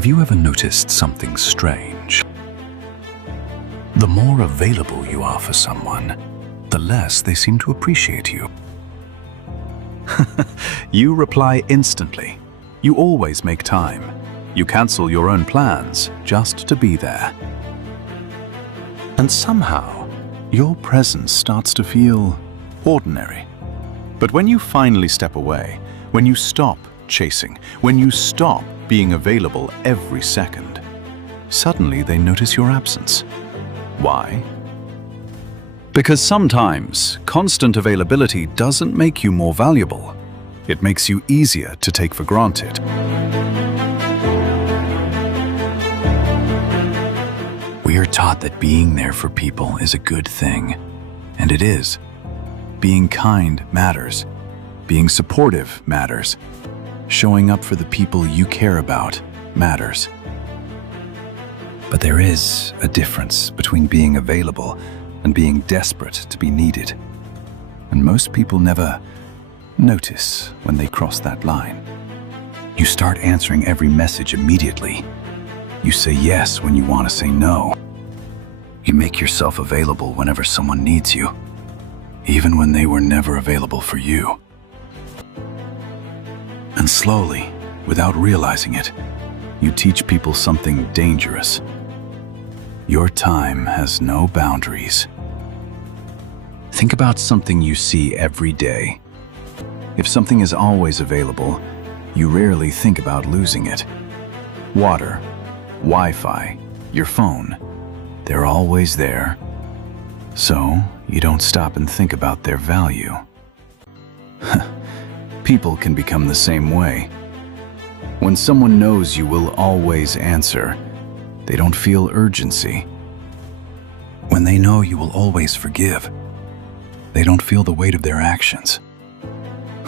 Have you ever noticed something strange? The more available you are for someone, the less they seem to appreciate you. You reply instantly. You always make time. You cancel your own plans just to be there. And somehow, your presence starts to feel ordinary. But when you finally step away, when you stop chasing, when you stop being available every second, suddenly they notice your absence. Why? Because sometimes constant availability doesn't make you more valuable. It makes you easier to take for granted. We are taught that being there for people is a good thing, and it is. Being kind matters. Being supportive matters. Showing up for the people you care about matters. But there is a difference between being available and being desperate to be needed. And most people never notice when they cross that line. You start answering every message immediately. You say yes when you want to say no. You make yourself available whenever someone needs you, even when they were never available for you. And slowly, without realizing it, you teach people something dangerous. Your time has no boundaries. Think about something you see every day. If something is always available, you rarely think about losing it. Water, Wi-Fi, your phone, they're always there. So, you don't stop and think about their value. People can become the same way. When someone knows you will always answer, they don't feel urgency. When they know you will always forgive, they don't feel the weight of their actions.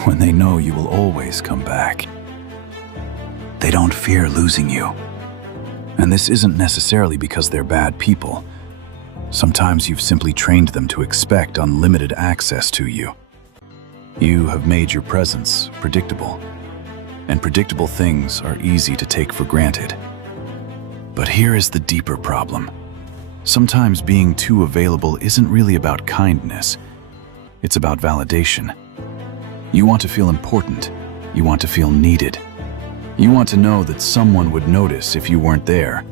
When they know you will always come back, they don't fear losing you. And this isn't necessarily because they're bad people. Sometimes you've simply trained them to expect unlimited access to you. You have made your presence predictable, and predictable things are easy to take for granted. But here is the deeper problem. Sometimes being too available isn't really about kindness. It's about validation. You want to feel important. You want to feel needed. You want to know that someone would notice if you weren't there.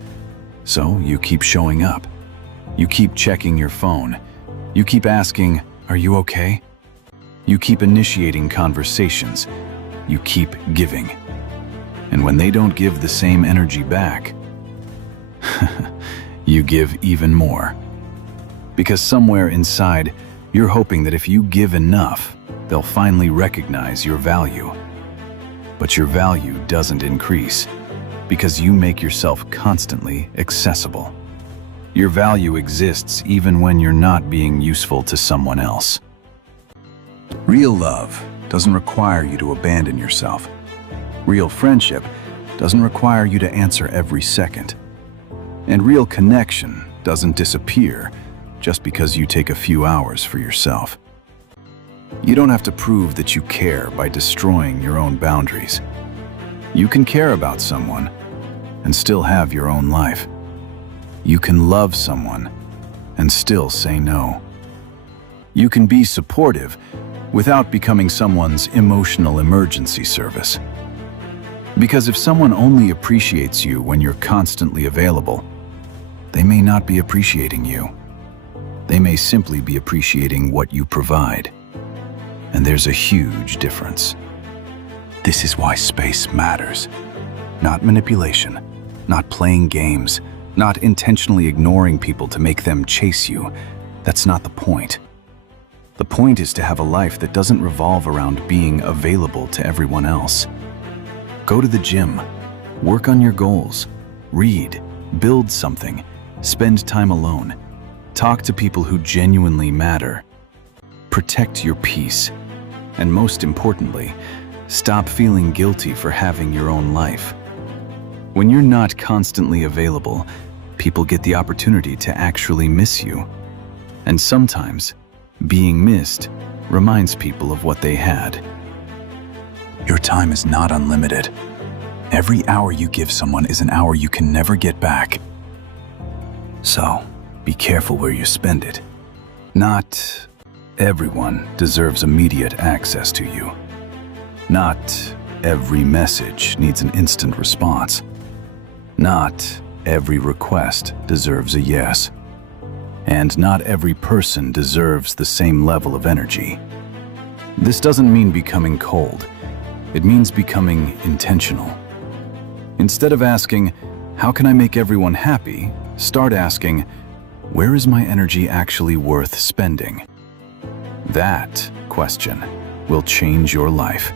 So you keep showing up. You keep checking your phone. You keep asking, "Are you okay?" You keep initiating conversations. You keep giving. And when they don't give the same energy back, you give even more. Because somewhere inside, you're hoping that if you give enough, they'll finally recognize your value. But your value doesn't increase because you make yourself constantly accessible. Your value exists even when you're not being useful to someone else. Real love doesn't require you to abandon yourself. Real friendship doesn't require you to answer every second. And real connection doesn't disappear just because you take a few hours for yourself. You don't have to prove that you care by destroying your own boundaries. You can care about someone and still have your own life. You can love someone and still say no. You can be supportive without becoming someone's emotional emergency service. Because if someone only appreciates you when you're constantly available, they may not be appreciating you. They may simply be appreciating what you provide. And there's a huge difference. This is why space matters. Not manipulation, not playing games, not intentionally ignoring people to make them chase you. That's not the point. The point is to have a life that doesn't revolve around being available to everyone else. Go to the gym, work on your goals, read, build something, spend time alone, talk to people who genuinely matter, protect your peace, and most importantly, stop feeling guilty for having your own life. When you're not constantly available, people get the opportunity to actually miss you. And sometimes, being missed reminds people of what they had. Your time is not unlimited. Every hour you give someone is an hour you can never get back. So, be careful where you spend it. Not everyone deserves immediate access to you. Not every message needs an instant response. Not every request deserves a yes. And not every person deserves the same level of energy. This doesn't mean becoming cold. It means becoming intentional. Instead of asking, "How can I make everyone happy?" start asking, "Where is my energy actually worth spending?" That question will change your life.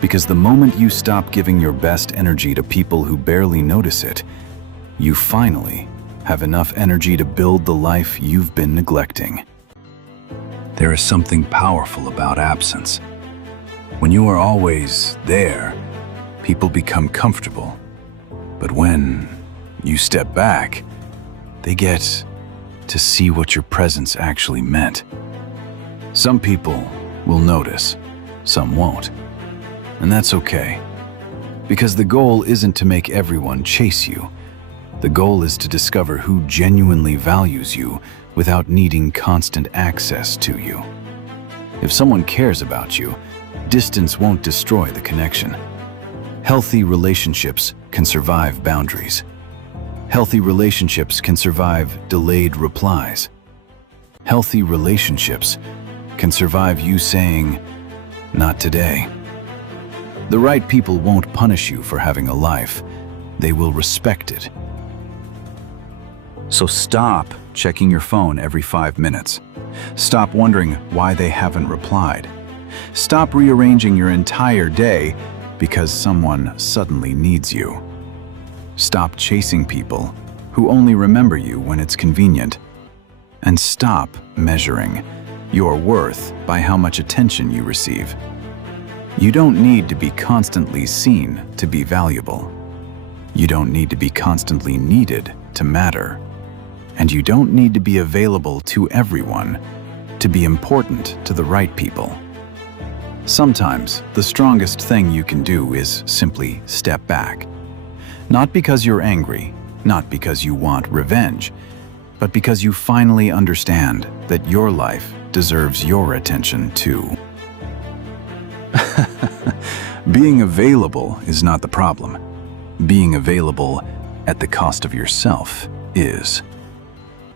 Because the moment you stop giving your best energy to people who barely notice it, you finally have enough energy to build the life you've been neglecting. There is something powerful about absence. When you are always there, people become comfortable. But when you step back, they get to see what your presence actually meant. Some people will notice, some won't. And that's okay. Because the goal isn't to make everyone chase you. The goal is to discover who genuinely values you without needing constant access to you. If someone cares about you, distance won't destroy the connection. Healthy relationships can survive boundaries. Healthy relationships can survive delayed replies. Healthy relationships can survive you saying, "Not today." The right people won't punish you for having a life. They will respect it. So stop checking your phone every 5 minutes. Stop wondering why they haven't replied. Stop rearranging your entire day because someone suddenly needs you. Stop chasing people who only remember you when it's convenient. And stop measuring your worth by how much attention you receive. You don't need to be constantly seen to be valuable. You don't need to be constantly needed to matter. And you don't need to be available to everyone to be important to the right people. Sometimes the strongest thing you can do is simply step back. Not because you're angry, not because you want revenge, but because you finally understand that your life deserves your attention too. Being available is not the problem. Being available at the cost of yourself is.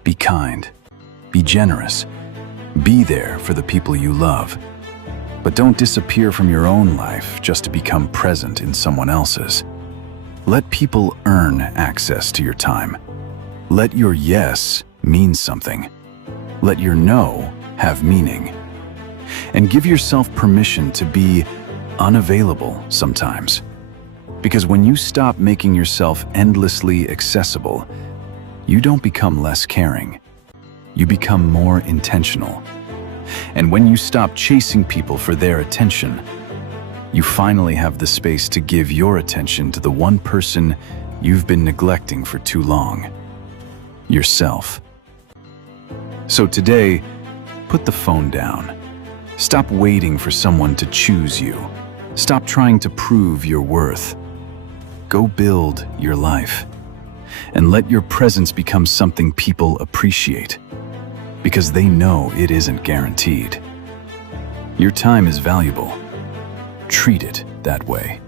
Be kind. Be generous. Be there for the people you love. But don't disappear from your own life just to become present in someone else's. Let people earn access to your time. Let your yes mean something. Let your no have meaning. And give yourself permission to be unavailable sometimes. Because when you stop making yourself endlessly accessible, you don't become less caring. You become more intentional. And when you stop chasing people for their attention, you finally have the space to give your attention to the one person you've been neglecting for too long: yourself. So today, put the phone down. Stop waiting for someone to choose you. Stop trying to prove your worth. Go build your life. And let your presence become something people appreciate, because they know it isn't guaranteed. Your time is valuable. Treat it that way.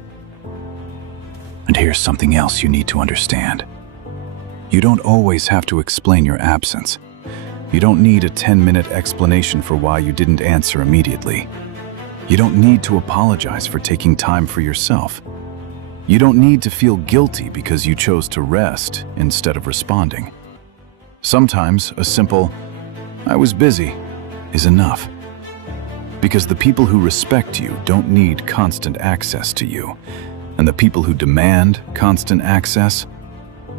And here's something else you need to understand. You don't always have to explain your absence. You don't need a 10-minute explanation for why you didn't answer immediately. You don't need to apologize for taking time for yourself. You don't need to feel guilty because you chose to rest instead of responding. Sometimes a simple, "I was busy," is enough. Because the people who respect you don't need constant access to you, and the people who demand constant access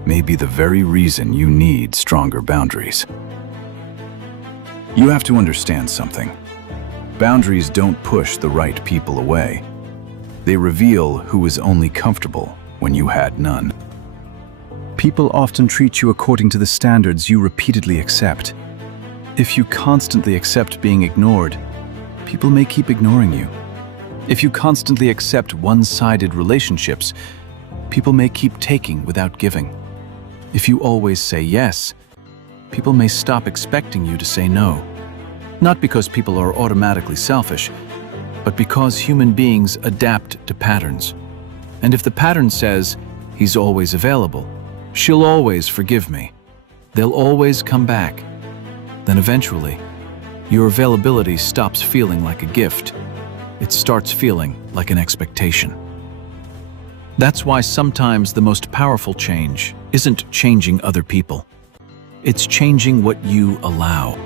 may be the very reason you need stronger boundaries. You have to understand something. Boundaries don't push the right people away. They reveal who is only comfortable when you had none. People often treat you according to the standards you repeatedly accept. If you constantly accept being ignored, people may keep ignoring you. If you constantly accept one-sided relationships, people may keep taking without giving. If you always say yes, people may stop expecting you to say no. Not because people are automatically selfish, but because human beings adapt to patterns. And if the pattern says, he's always available, she'll always forgive me, they'll always come back, then eventually, your availability stops feeling like a gift. It starts feeling like an expectation. That's why sometimes the most powerful change isn't changing other people. It's changing what you allow.